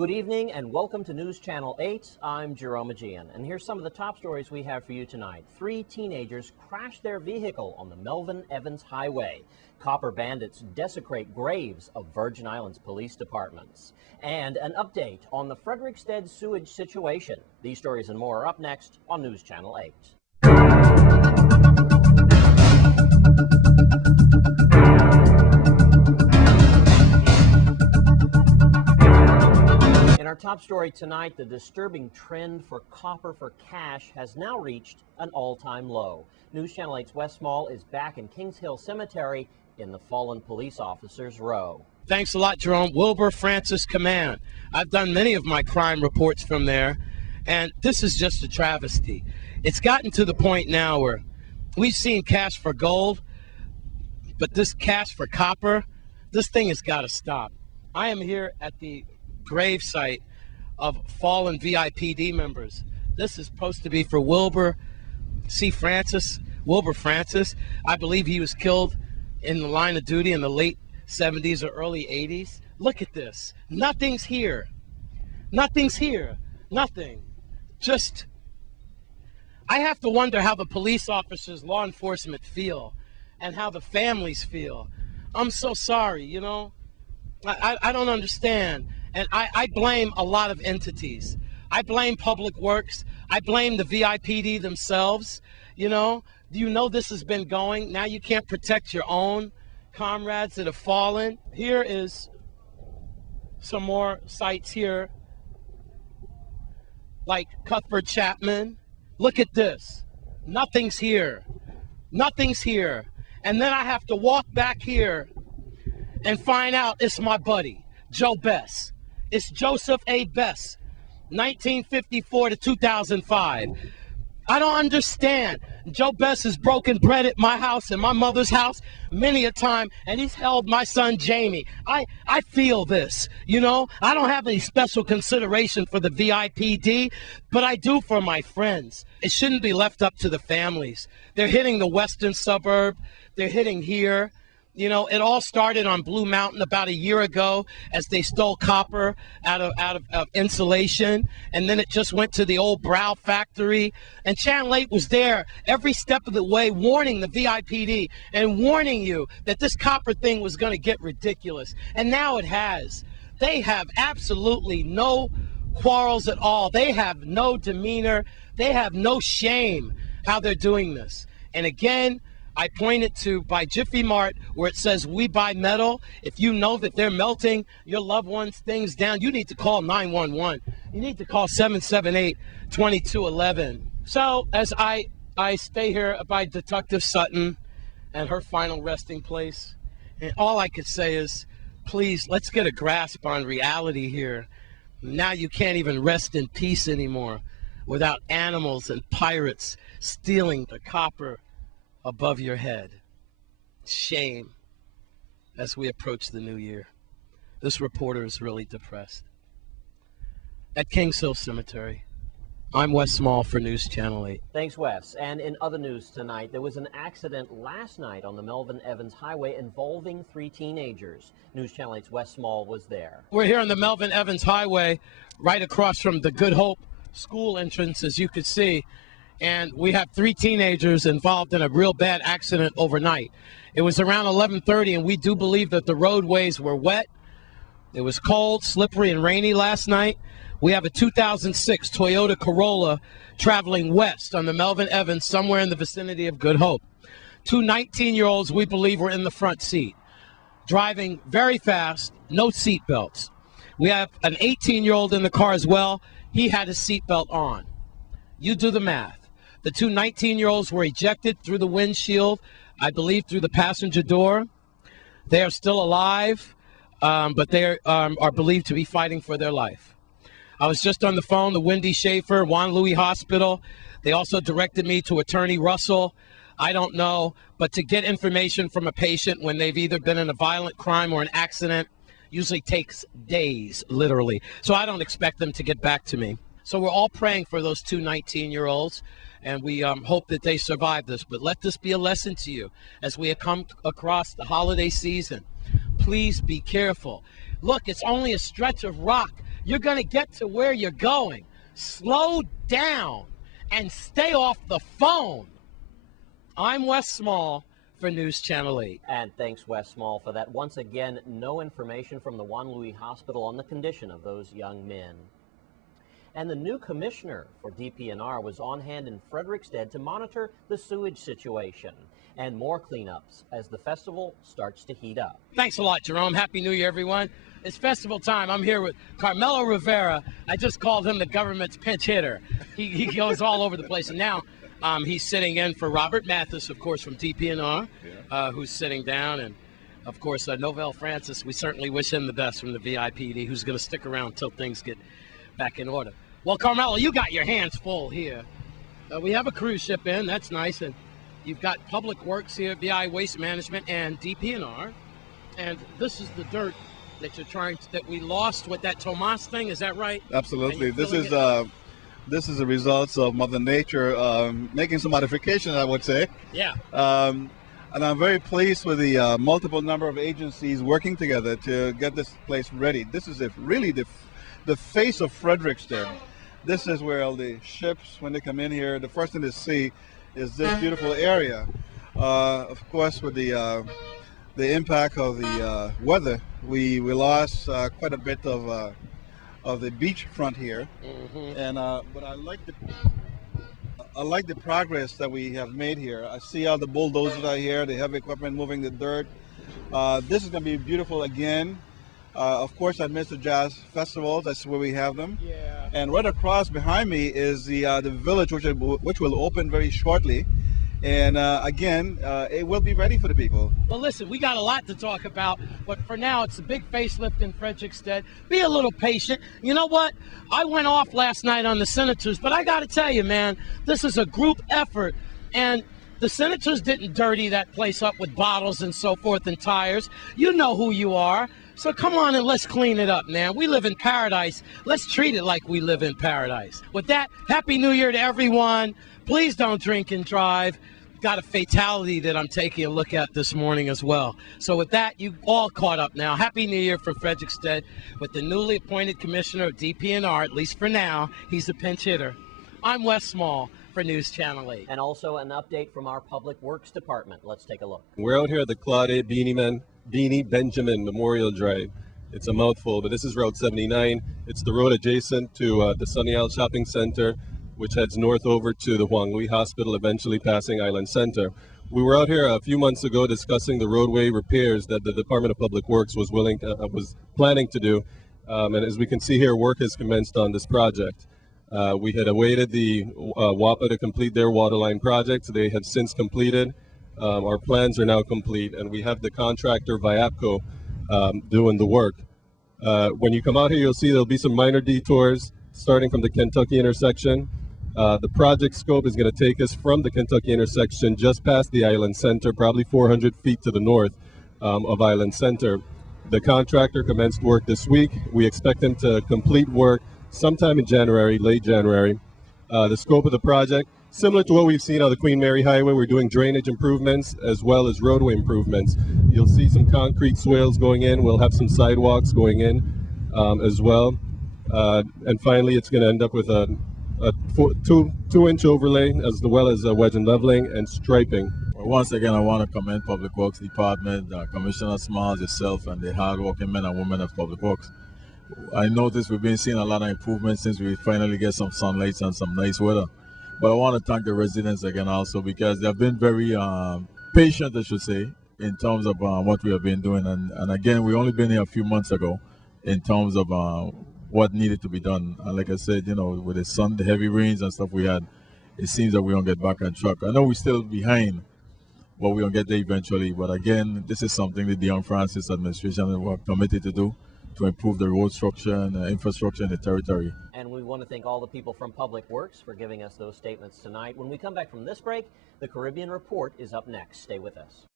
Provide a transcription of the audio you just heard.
Good evening and welcome to News Channel 8. I'm Jerome Aegean, and here's some of the top stories we have for you tonight. 3 teenagers crashed their vehicle on the Melvin Evans Highway. Copper bandits desecrate graves of Virgin Islands police departments. And an update on the Frederiksted sewage situation. These stories and more are up next on News Channel 8. In our top story tonight, the disturbing trend for copper for cash has now reached an all-time low. News Channel 8's West Mall is back in Kings Hill Cemetery in the fallen police officers' row. Thanks a lot, Jerome. Wilbur Francis Command. I've done many of my crime reports from there, and this is just a travesty. It's gotten to the point now where we've seen cash for gold, but this cash for copper, this thing has got to stop. I am here at the grave site of fallen VIPD members. This is supposed to be for Wilbur Francis. I believe he was killed in the line of duty in the late 70s or early 80s. Look at this. Nothing's here. Nothing's here. Nothing. Just, I have to wonder how the police officers, law enforcement feel and how the families feel. I'm so sorry, you know. I don't understand. And I blame a lot of entities. I blame Public Works. I blame the VIPD themselves. You know, do you know this has been going? Now you can't protect your own comrades that have fallen. Here is some more sites here, like Cuthbert Chapman. Look at this. Nothing's here. Nothing's here. And then I have to walk back here and find out it's my buddy, Joe Bess. It's Joseph A. Bess, 1954 to 2005. I don't understand. Joe Bess has broken bread at my house and my mother's house many a time, and he's held my son Jamie. I feel this, you know. I don't have any special consideration for the VIPD, but I do for my friends. It shouldn't be left up to the families. They're hitting the western suburb. They're hitting here. You know, it all started on Blue Mountain about a year ago as they stole copper out of insulation, and then it just went to the old Brow factory. And Channel 8 was there every step of the way warning the VIPD and warning you that this copper thing was going to get ridiculous. And now it has. They have absolutely no quarrels at all. They have no demeanor. They have no shame how they're doing this. And again, I pointed to by Jiffy Mart where it says we buy metal. If you know that they're melting your loved ones' things down, you need to call 911. You need to call 778-2211. So as I stay here by Detective Sutton and her final resting place, and all I could say is, please, let's get a grasp on reality here. Now you can't even rest in peace anymore without animals and pirates stealing the copper above your head. Shame as we approach the new year. This reporter is really depressed. At Kings Hill Cemetery, I'm Wes Small for News Channel 8. Thanks, Wes. And in other news tonight, there was an accident last night on the Melvin Evans Highway involving 3 teenagers. News Channel 8's Wes Small was there. We're here on the Melvin Evans Highway, right across from the Good Hope school entrance, as you could see. And we have 3 teenagers involved in a real bad accident overnight. It was around 11:30, and we do believe that the roadways were wet. It was cold, slippery, and rainy last night. We have a 2006 Toyota Corolla traveling west on the Melvin Evans, somewhere in the vicinity of Good Hope. 2 19-year-olds, we believe, were in the front seat, driving very fast, no seat belts. We have an 18-year-old in the car as well. He had his seat belt on. You do the math. The 2 19-year-olds were ejected through the windshield, I believe through the passenger door. They are still alive, but they are believed to be fighting for their life. I was just on the phone, the Wendy Schaefer, Juan Louis Hospital. They also directed me to Attorney Russell. I don't know, but to get information from a patient when they've either been in a violent crime or an accident usually takes days, literally. So I don't expect them to get back to me. So we're all praying for those 2 19-year-olds. And we hope that they survive this. But let this be a lesson to you as we come across the holiday season. Please be careful. Look, it's only a stretch of rock You're going to get to where you're going. Slow down and stay off the phone. I'm Wes Small for News Channel 8. And thanks, Wes Small, for that. Once again, no information from the Juan Luis Hospital on the condition of those young men. And the new commissioner for DPNR was on hand in Frederiksted to monitor the sewage situation and more cleanups as the festival starts to heat up. Thanks a lot, Jerome. Happy New Year, everyone. It's festival time. I'm here with Carmelo Rivera. I just called him the government's pinch hitter. He goes all over the place. And now he's sitting in for Robert Mathis, of course, from DPNR, who's sitting down. And, of course, Novell Francis, we certainly wish him the best from the VIPD, who's going to stick around until things get back in order. Well, Carmelo, you got your hands full here. We have a cruise ship in. That's nice. And you've got Public Works here, VI Waste Management, and DPNR. And this is the dirt that you're that we lost with that Tomas thing. Is that right? Absolutely. This is the results of Mother Nature making some modifications, I would say. Yeah. And I'm very pleased with the multiple number of agencies working together to get this place ready. This is really the face of Frederiksted. This is where all the ships, when they come in here, the first thing they see is this beautiful area. Of course, with the impact of the weather, we lost quite a bit of the beach front here. And but I like the progress that we have made here. I see all the bulldozers out here, the heavy equipment moving the dirt. This is going to be beautiful again. Of course, I missed the jazz festivals. That's where we have them. Yeah. And right across behind me is the village, which will open very shortly. And again, it will be ready for the people. Well, listen, we got a lot to talk about, but for now, it's a big facelift in Frederiksted. Be a little patient. You know what? I went off last night on the Senators, but I got to tell you, man, this is a group effort. And the Senators didn't dirty that place up with bottles and so forth and tires. You know who you are. So come on and let's clean it up, man. We live in paradise. Let's treat it like we live in paradise. With that, Happy New Year to everyone. Please don't drink and drive. Got a fatality that I'm taking a look at this morning as well. So with that, you all caught up now. Happy New Year from Frederiksted with the newly appointed commissioner of DPNR, at least for now. He's a pinch hitter. I'm Wes Small for News Channel 8. And also an update from our Public Works Department. Let's take a look. We're out here at the Claude Beanie Benjamin Memorial Drive. It's a mouthful, but this is Route 79. It's the road adjacent to the Sunny Isle Shopping Center, which heads north over to the Juan Luis Hospital, eventually passing Island Center. We were out here a few months ago discussing the roadway repairs that the Department of Public Works was planning to do. And as we can see here, work has commenced on this project. We had awaited the WAPA to complete their waterline project. They have since completed. Our plans are now complete, and we have the contractor, Viapco, doing the work. When you come out here, you'll see there'll be some minor detours starting from the Kentucky intersection. The project scope is going to take us from the Kentucky intersection just past the Island Center, probably 400 feet to the north of Island Center. The contractor commenced work this week. We expect him to complete work sometime in January, late January. The scope of the project, similar to what we've seen on the Queen Mary Highway, we're doing drainage improvements as well as roadway improvements. You'll see some concrete swales going in. We'll have some sidewalks going in as well. And finally, it's going to end up with a two-inch overlay as well as wedge and leveling and striping. Well, once again, I want to commend Public Works Department, Commissioner Smalls, yourself, and the hard-working men and women of Public Works. I noticed we've been seeing a lot of improvements since we finally get some sunlight and some nice weather. But I want to thank the residents again also because they've been very patient, I should say, in terms of what we have been doing. And again, we only been here a few months ago in terms of what needed to be done. And like I said, you know, with the sun, the heavy rains and stuff we had, it seems that we're going to get back on track. I know we're still behind, but we're going to get there eventually. But again, this is something the Dion Francis administration were committed to do to improve the road structure and infrastructure in the territory. And we want to thank all the people from Public Works for giving us those statements tonight. When we come back from this break, the Caribbean Report is up next. Stay with us.